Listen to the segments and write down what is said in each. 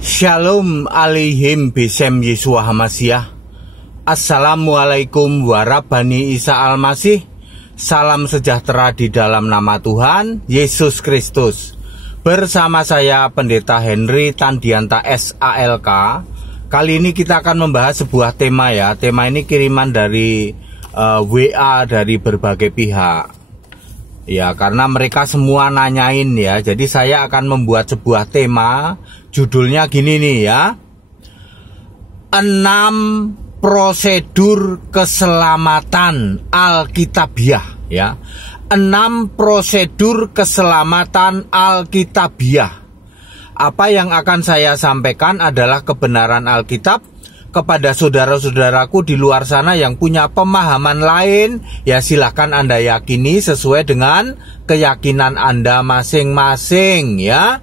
Shalom alaihim bisem Yeshua Hamasiah. Assalamualaikum warahmatullahi Isa Al-Masih. Salam sejahtera di dalam nama Tuhan Yesus Kristus. Bersama saya Pendeta Henry Tandianta SALK. Kali ini kita akan membahas sebuah tema ya. Tema ini kiriman dari WA dari berbagai pihak. Ya, karena mereka semua nanyain ya. Jadi saya akan membuat sebuah tema. Judulnya gini nih ya. 6 prosedur keselamatan Alkitabiah ya. 6 prosedur keselamatan Alkitabiah. Apa yang akan saya sampaikan adalah kebenaran Alkitab kepada saudara-saudaraku di luar sana yang punya pemahaman lain. Ya silahkan Anda yakini sesuai dengan keyakinan Anda masing-masing ya.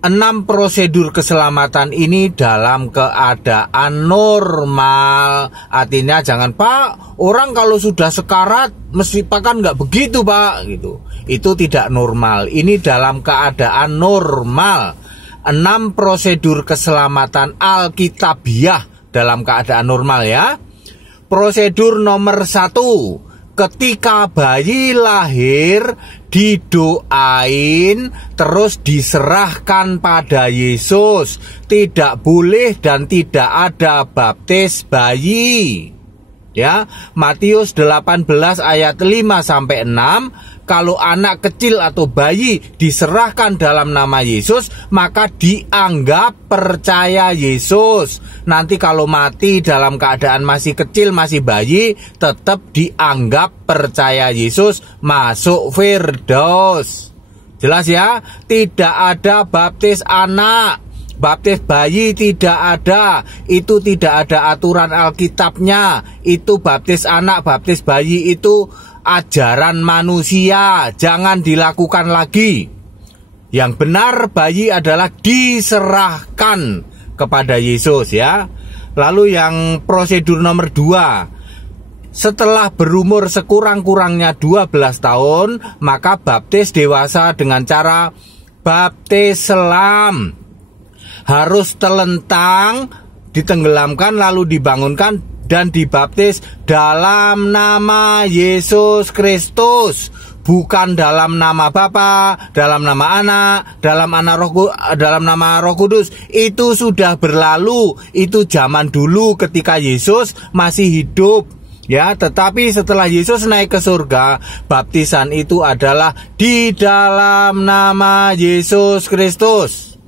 6 prosedur keselamatan ini dalam keadaan normal. Artinya jangan, Pak, orang kalau sudah sekarat mesti kan nggak begitu, Pak, gitu. Itu tidak normal. Ini dalam keadaan normal. 6 prosedur keselamatan Alkitabiah dalam keadaan normal ya. Prosedur nomor 1. Ketika bayi lahir, didoain, terus diserahkan pada Yesus. Tidak boleh dan tidak ada baptis bayi. Ya, Matius 18 ayat 5-6. Kalau anak kecil atau bayi diserahkan dalam nama Yesus, maka dianggap percaya Yesus. Nanti kalau mati dalam keadaan masih kecil, masih bayi, tetap dianggap percaya Yesus, masuk Firdaus. Jelas ya? Tidak ada baptis anak, baptis bayi tidak ada. Itu tidak ada aturan Alkitabnya. Itu baptis anak, baptis bayi itu ajaran manusia, jangan dilakukan lagi. Yang benar bayi adalah diserahkan kepada Yesus ya. Lalu yang prosedur nomor 2, setelah berumur sekurang-kurangnya 12 tahun, maka baptis dewasa dengan cara baptis selam. Harus telentang, ditenggelamkan lalu dibangunkan dan dibaptis dalam nama Yesus Kristus, bukan dalam nama Bapa, dalam nama Anak, dalam nama Roh Kudus. Itu sudah berlalu, itu zaman dulu ketika Yesus masih hidup. Ya, tetapi setelah Yesus naik ke surga, baptisan itu adalah di dalam nama Yesus Kristus.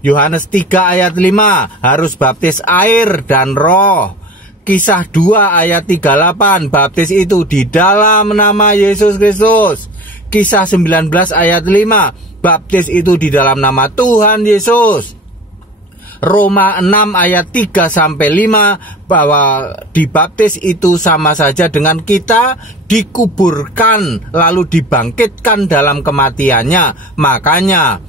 Yohanes 3 ayat 5 harus baptis air dan roh. Kisah 2 ayat 38, baptis itu di dalam nama Yesus Kristus. Kisah 19 ayat 5, baptis itu di dalam nama Tuhan Yesus. Roma 6 ayat 3-5, bahwa dibaptis itu sama saja dengan kita dikuburkan lalu dibangkitkan dalam kematiannya. Makanya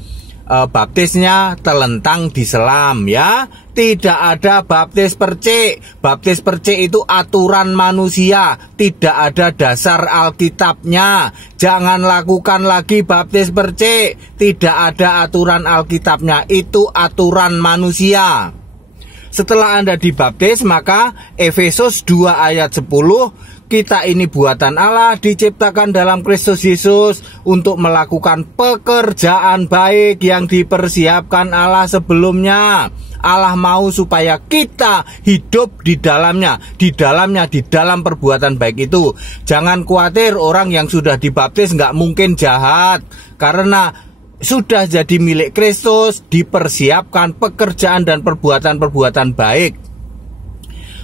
baptisnya telentang di selam ya. Tidak ada baptis percik. Baptis percik itu aturan manusia, tidak ada dasar Alkitabnya. Jangan lakukan lagi baptis percik. Tidak ada aturan Alkitabnya, itu aturan manusia. Setelah Anda dibaptis, maka Efesus 2 ayat 10, kita ini buatan Allah, diciptakan dalam Kristus Yesus untuk melakukan pekerjaan baik yang dipersiapkan Allah sebelumnya. Allah mau supaya kita hidup di dalam perbuatan baik itu. Jangan khawatir, orang yang sudah dibaptis nggak mungkin jahat, karena sudah jadi milik Kristus, dipersiapkan pekerjaan dan perbuatan-perbuatan baik.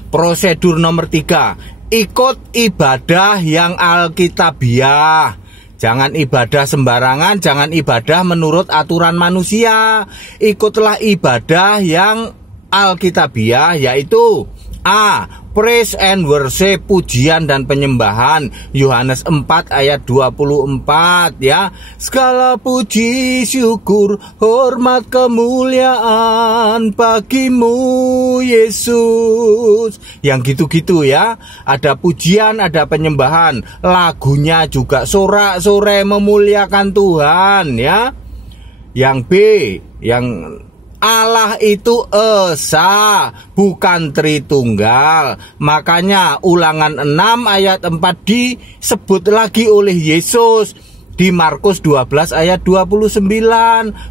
Prosedur nomor 3, ikut ibadah yang Alkitabiah. Jangan ibadah sembarangan, jangan ibadah menurut aturan manusia. Ikutlah ibadah yang Alkitabiah, yaitu A. Praise and worship, pujian dan penyembahan. Yohanes 4 ayat 24 ya. Segala puji, syukur, hormat, kemuliaan bagimu Yesus. Yang gitu-gitu ya. Ada pujian, ada penyembahan. Lagunya juga sorak-sorai memuliakan Tuhan ya. Yang B, yang Allah itu esa, bukan Tritunggal. Makanya Ulangan 6 ayat 4 disebut lagi oleh Yesus di Markus 12 ayat 29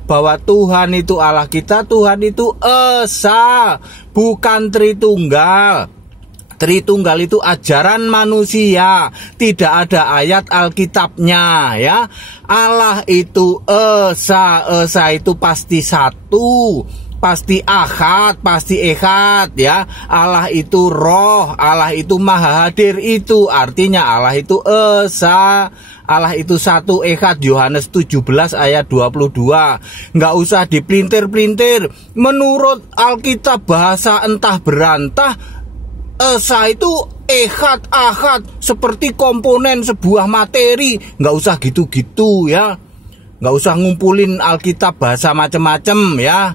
bahwa Tuhan itu Allah kita, Tuhan itu esa, bukan Tritunggal. Tritunggal itu ajaran manusia, tidak ada ayat Alkitabnya ya. Allah itu esa, esa itu pasti satu, pasti ahad, pasti ehad ya. Allah itu roh, Allah itu maha hadir, itu artinya Allah itu esa, Allah itu satu ehad. Yohanes 17 ayat 22. Nggak usah dipelintir-pelintir. Menurut Alkitab bahasa entah berantah, esa itu ehad, ahad, seperti komponen sebuah materi. Nggak usah gitu-gitu ya. Nggak usah ngumpulin Alkitab bahasa macem-macem ya.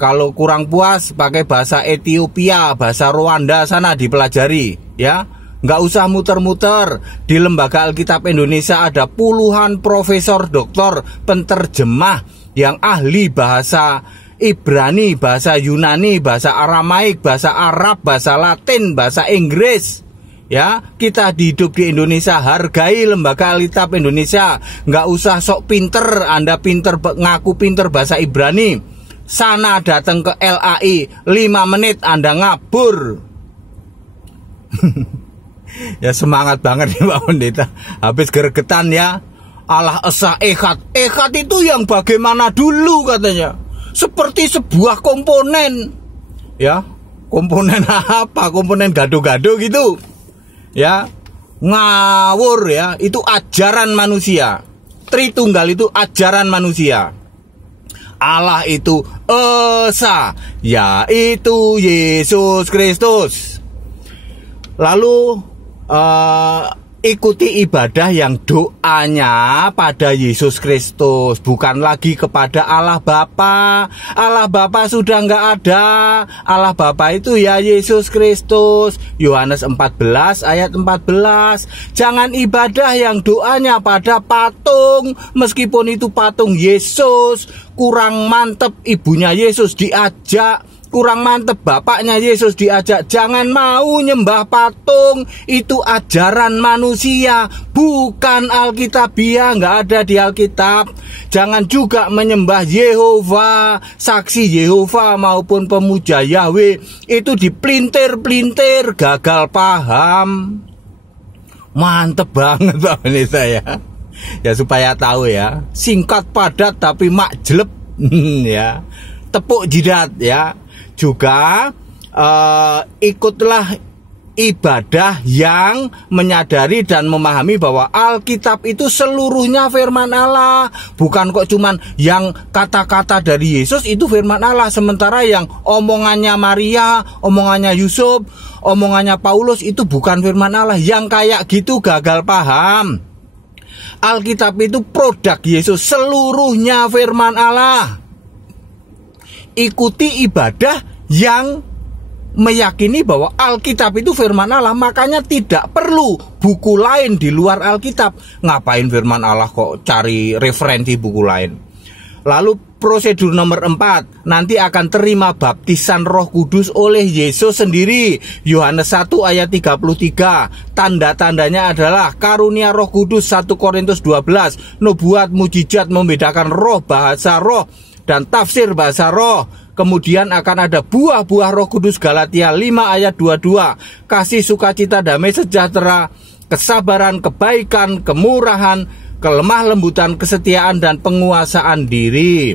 Kalau kurang puas pakai bahasa Ethiopia, bahasa Rwanda sana dipelajari ya. Nggak usah muter-muter. Di Lembaga Alkitab Indonesia ada puluhan profesor, doktor, penterjemah yang ahli bahasa Ibrani, bahasa Yunani, bahasa Aramaik, bahasa Arab, bahasa Latin, bahasa Inggris. Ya, kita hidup di Indonesia, hargai Lembaga Alkitab Indonesia. Nggak usah sok pinter, Anda pinter ngaku pinter bahasa Ibrani. Sana datang ke LAI 5 menit Anda ngabur. Ya semangat banget nih Pak Pendeta. Habis gregetan ya. Allah esa ehad. Ehad itu yang bagaimana dulu katanya. Seperti sebuah komponen. Ya, komponen apa? Komponen gado-gado gitu. Ya, ngawur ya. Itu ajaran manusia. Tritunggal itu ajaran manusia. Allah itu esa, yaitu Yesus Kristus. Lalu ikuti ibadah yang doanya pada Yesus Kristus, bukan lagi kepada Allah Bapa. Allah Bapa sudah nggak ada. Allah Bapa itu ya Yesus Kristus. Yohanes 14 ayat 14. Jangan ibadah yang doanya pada patung, meskipun itu patung Yesus. Kurang mantep ibunya Yesus diajak, kurang mantep bapaknya Yesus diajak. Jangan mau nyembah patung. Itu ajaran manusia, bukan Alkitabiah, nggak ada di Alkitab. Jangan juga menyembah Yehova, saksi Yehova maupun pemuja Yahweh. Itu dipelintir-pelintir, gagal paham. Mantep banget Pak Pendeta ya. Ya supaya tahu ya, singkat padat tapi makjelep ya, tepuk jidat ya. Juga ikutlah ibadah yang menyadari dan memahami bahwa Alkitab itu seluruhnya firman Allah. Bukan kok cuman yang kata-kata dari Yesus itu firman Allah, sementara yang omongannya Maria, omongannya Yusuf, omongannya Paulus itu bukan firman Allah. Yang kayak gitu gagal paham. Alkitab itu produk Yesus, seluruhnya firman Allah. Ikuti ibadah yang meyakini bahwa Alkitab itu firman Allah. Makanya tidak perlu buku lain di luar Alkitab. Ngapain firman Allah kok cari referensi buku lain. Lalu prosedur nomor 4, nanti akan terima baptisan Roh Kudus oleh Yesus sendiri. Yohanes 1 ayat 33. Tanda-tandanya adalah karunia Roh Kudus 1 Korintus 12, nubuat, mujizat, membedakan roh, bahasa roh, dan tafsir bahasa roh. Kemudian akan ada buah-buah Roh Kudus Galatia 5 ayat 22. Kasih, sukacita, damai sejahtera, kesabaran, kebaikan, kemurahan, kelemah lembutan, kesetiaan, dan penguasaan diri.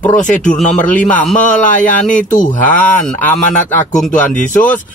Prosedur nomor 5, melayani Tuhan. Amanat agung Tuhan Yesus,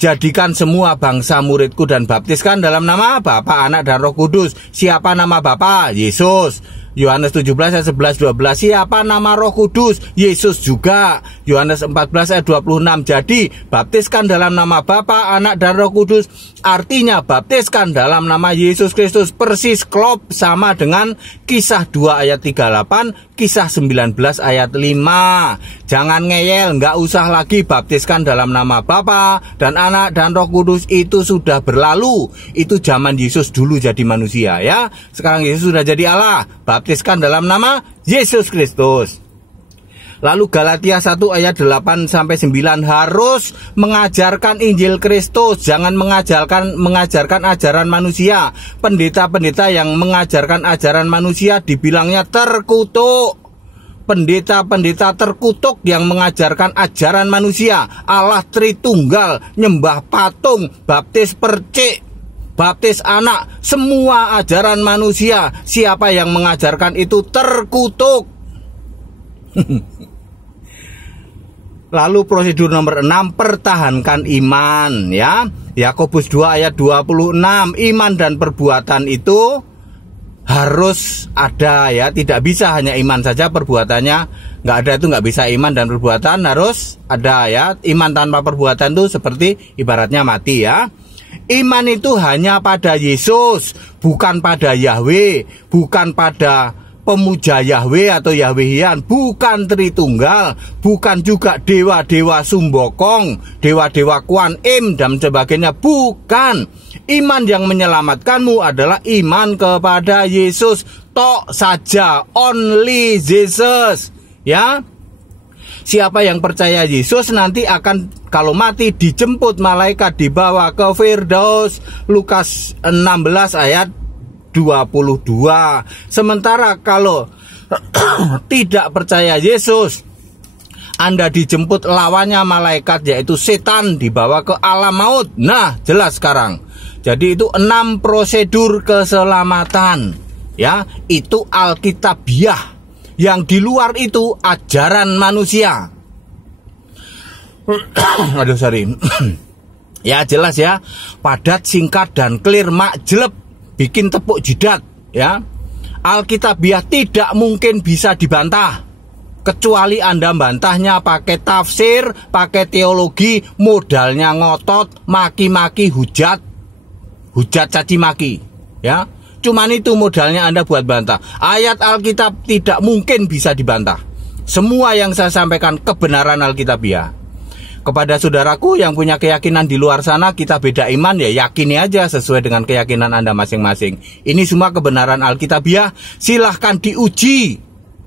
jadikan semua bangsa muridku dan baptiskan dalam nama Bapa, Anak, dan Roh Kudus. Siapa nama Bapa? Yesus. Yohanes 17 ayat 11-12. Siapa nama Roh Kudus? Yesus juga. Yohanes 14 ayat 26. Jadi baptiskan dalam nama Bapa, Anak, dan Roh Kudus, artinya baptiskan dalam nama Yesus Kristus. Persis klop sama dengan Kisah 2 ayat 38, Kisah 19 ayat 5. Jangan ngeyel, nggak usah lagi baptiskan dalam nama Bapa dan Anak dan Roh Kudus. Itu sudah berlalu. Itu zaman Yesus dulu jadi manusia ya. Sekarang Yesus sudah jadi Allah. Baptiskan dalam nama Yesus Kristus. Lalu Galatia 1 ayat 8-9 harus mengajarkan Injil Kristus, jangan mengajarkan ajaran manusia. Pendeta-pendeta yang mengajarkan ajaran manusia dibilangnya terkutuk. Pendeta-pendeta terkutuk yang mengajarkan ajaran manusia, Allah Tritunggal, nyembah patung, baptis percik, baptis anak, semua ajaran manusia. Siapa yang mengajarkan itu terkutuk. Lalu prosedur nomor 6, pertahankan iman, ya. Yakobus 2 ayat 26, iman dan perbuatan itu harus ada, ya. Tidak bisa hanya iman saja, perbuatannya nggak ada, itu nggak bisa. Iman dan perbuatan harus ada, ya. Iman tanpa perbuatan itu seperti ibaratnya mati, ya. Iman itu hanya pada Yesus, bukan pada Yahweh, bukan pada pemuja Yahweh atau Yahwehian, bukan Tritunggal, bukan juga dewa-dewa Sumbokong, dewa-dewa Kuan Im dan sebagainya, bukan. Iman yang menyelamatkanmu adalah iman kepada Yesus tok saja, only Jesus, ya. Siapa yang percaya Yesus nanti akan, kalau mati, dijemput malaikat, dibawa ke Firdaus. Lukas 16 ayat 22. Sementara kalau tidak percaya Yesus, Anda dijemput lawannya malaikat, yaitu setan, dibawa ke alam maut. Nah, jelas sekarang. Jadi itu 6 prosedur keselamatan, ya. Itu Alkitabiah. Yang di luar itu ajaran manusia. Aduh, sorry. Ya, jelas ya. Padat, singkat, dan clear, mak jelep, bikin tepuk jidat, ya. Alkitabiah tidak mungkin bisa dibantah, kecuali Anda bantahnya pakai tafsir, pakai teologi, modalnya ngotot, maki-maki, hujat caci maki, ya. Cuman itu modalnya Anda buat bantah. Ayat Alkitab tidak mungkin bisa dibantah. Semua yang saya sampaikan kebenaran Alkitabiah. Kepada saudaraku yang punya keyakinan di luar sana, kita beda iman, ya yakini aja sesuai dengan keyakinan Anda masing-masing. Ini semua kebenaran Alkitabiah, silahkan diuji,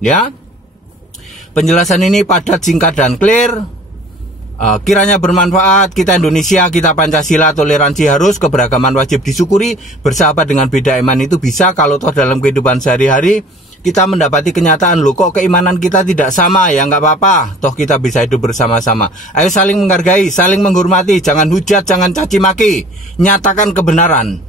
ya. Penjelasan ini padat, singkat, dan clear. Kiranya bermanfaat. Kita Indonesia, kita Pancasila, toleransi harus, keberagaman wajib disyukuri. Bersahabat dengan beda iman itu bisa, kalau toh dalam kehidupan sehari-hari kita mendapati kenyataan, loh kok keimanan kita tidak sama, ya nggak apa-apa, toh kita bisa hidup bersama-sama. Ayo saling menghargai, saling menghormati, jangan hujat, jangan caci maki, nyatakan kebenaran.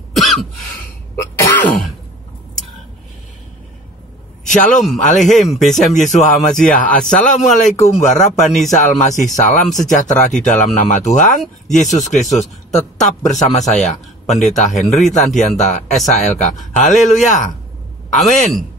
Shalom Aleihim Besem Yeshua HaMashiach. Assalamualaikum warahmatullahi wabarakatuh. Salam sejahtera di dalam nama Tuhan Yesus Kristus. Tetap bersama saya, Pendeta Henry Tandianta, SALK. Haleluya. Amin.